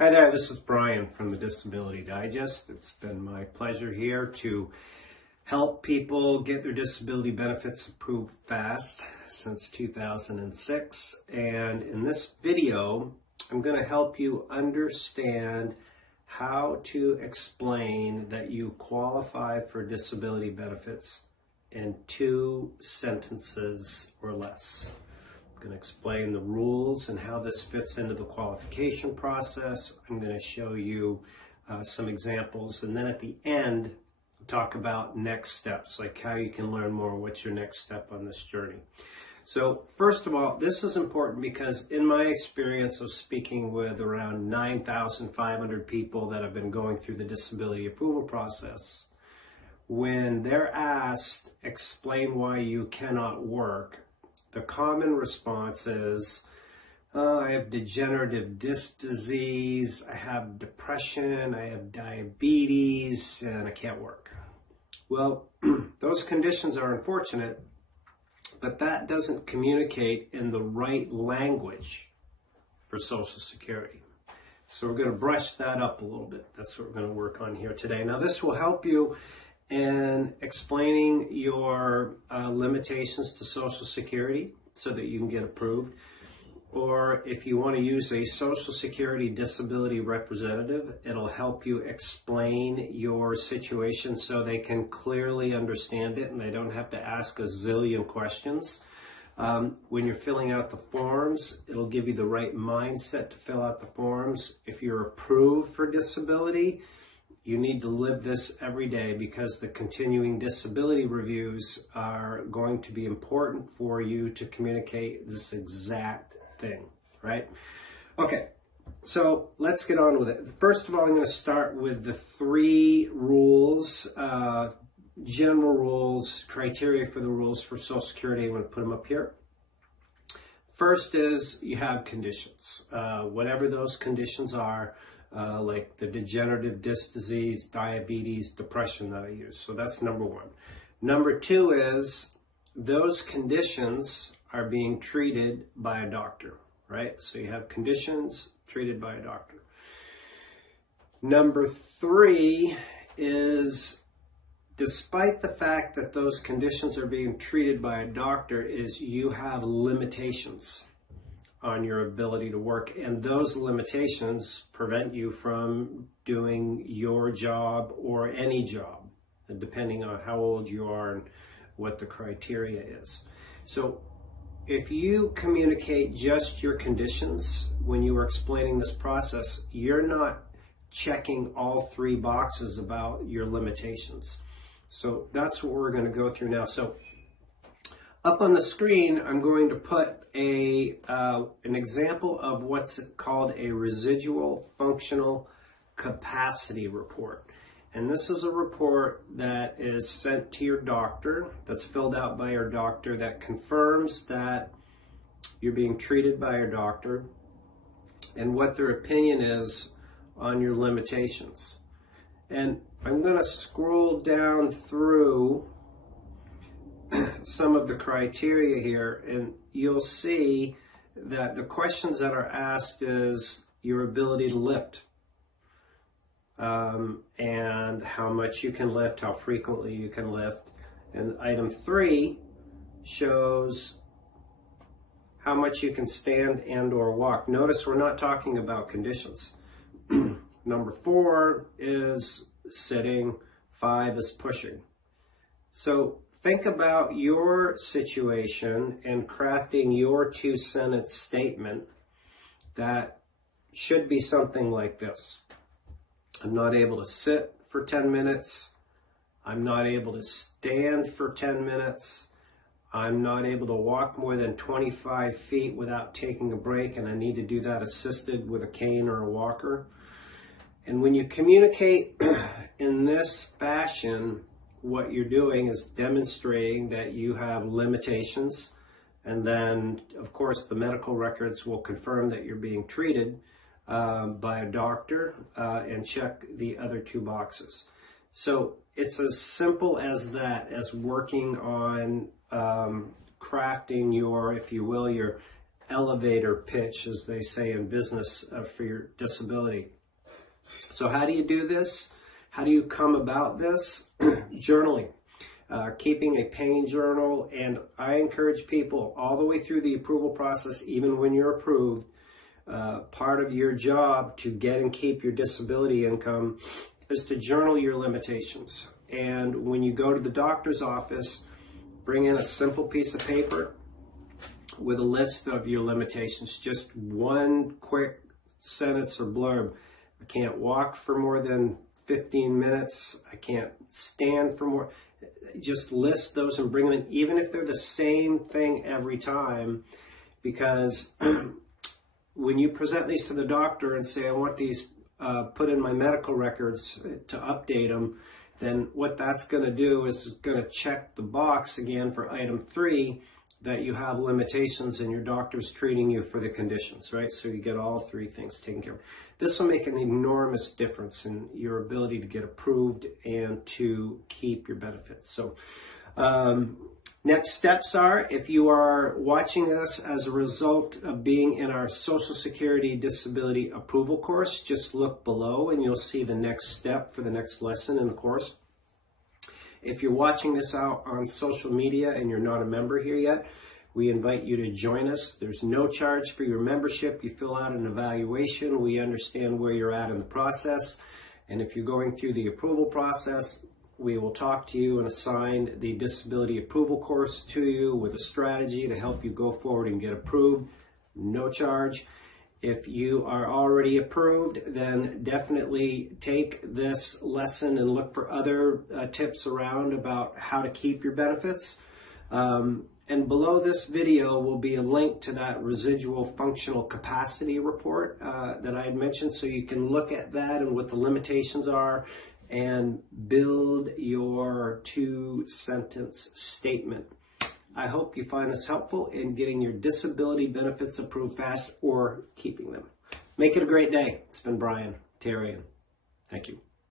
Hi there, this is Brian from the Disability Digest. It's been my pleasure here to help people get their disability benefits approved fast since 2006. And in this video, I'm going to help you understand how to explain that you qualify for disability benefits in 2 sentences or less. I'm going to explain the rules and how this fits into the qualification process. I'm going to show you some examples, and then at the end talk about next steps, like how you can learn more, what's your next step on this journey. So first of all, this is important because in my experience of speaking with around 9,500 people that have been going through the disability approval process, when they're asked, explain why you cannot work, the common response is, I have degenerative disc disease, I have depression, I have diabetes, and I can't work. Well, those conditions are unfortunate, but that doesn't communicate in the right language for Social Security. So we're going to brush that up a little bit. That's what we're going to work on here today. Now, this will help you in explaining your limitations to Social Security so that you can get approved. Or if you want to use a Social Security disability representative, it'll help you explain your situation so they can clearly understand it and they don't have to ask a zillion questions. When you're filling out the forms, it'll give you the right mindset to fill out the forms. If you're approved for disability, you need to live this every day because the continuing disability reviews are going to be important for you to communicate this exact thing, right? Okay, so let's get on with it. First of all, I'm going to start with the 3 rules, general rules, criteria for the rules for Social Security. I'm going to put them up here. First is you have conditions, whatever those conditions are. Like the degenerative disc disease, diabetes, depression that I use. So that's number 1. Number 2 is those conditions are being treated by a doctor, right? So you have conditions treated by a doctor. Number 3 is despite the fact that those conditions are being treated by a doctor is you have limitations on your ability to work, and those limitations prevent you from doing your job or any job, depending on how old you are and what the criteria is. So if you communicate just your conditions when you are explaining this process, you're not checking all 3 boxes about your limitations. So that's what we're going to go through now. So up on the screen, I'm going to put an example of what's called a residual functional capacity report. And this is a report that is sent to your doctor, that's filled out by your doctor, that confirms that you're being treated by your doctor and what their opinion is on your limitations. And I'm going to scroll down through some of the criteria here, and you'll see that the questions that are asked is your ability to lift, and how much you can lift, how frequently you can lift. And item 3 shows how much you can stand and or walk. Notice we're not talking about conditions. Number 4 is sitting, 5 is pushing. So think about your situation and crafting your 2-sentence statement that should be something like this. I'm not able to sit for 10 minutes. I'm not able to stand for 10 minutes. I'm not able to walk more than 25 feet without taking a break, and I need to do that assisted with a cane or a walker. And when you communicate in this fashion, what you're doing is demonstrating that you have limitations, and then of course the medical records will confirm that you're being treated by a doctor and check the other 2 boxes. So it's as simple as that, as working on crafting your, if you will, your elevator pitch, as they say in business, for your disability. So how do you do this? How do you come about this? Journaling. Keeping a pain journal, and I encourage people all the way through the approval process, even when you're approved, part of your job to get and keep your disability income is to journal your limitations. And when you go to the doctor's office, bring in a simple piece of paper with a list of your limitations, just one quick sentence or blurb. I can't walk for more than 15 minutes. I can't stand for more. Just list those and bring them in, even if they're the same thing every time, because when you present these to the doctor and say, I want these put in my medical records to update them, then what that's going to do is going to check the box again for item 3, that you have limitations and your doctor's treating you for the conditions, right? So you get all 3 things taken care of. This will make an enormous difference in your ability to get approved and to keep your benefits. So next steps are, if you are watching us as a result of being in our Social Security Disability Approval course, just look below and you'll see the next step for the next lesson in the course. If you're watching this out on social media and you're not a member here yet, we invite you to join us. There's no charge for your membership. You fill out an evaluation. We understand where you're at in the process. And if you're going through the approval process, we will talk to you and assign the disability approval course to you with a strategy to help you go forward and get approved. No charge. If you are already approved, then definitely take this lesson and look for other tips around about how to keep your benefits. And below this video will be a link to that residual functional capacity report that I had mentioned, so you can look at that and what the limitations are and build your 2-sentence statement. I hope you find this helpful in getting your disability benefits approved fast or keeping them. Make it a great day. It's been Brian Terrian. Thank you.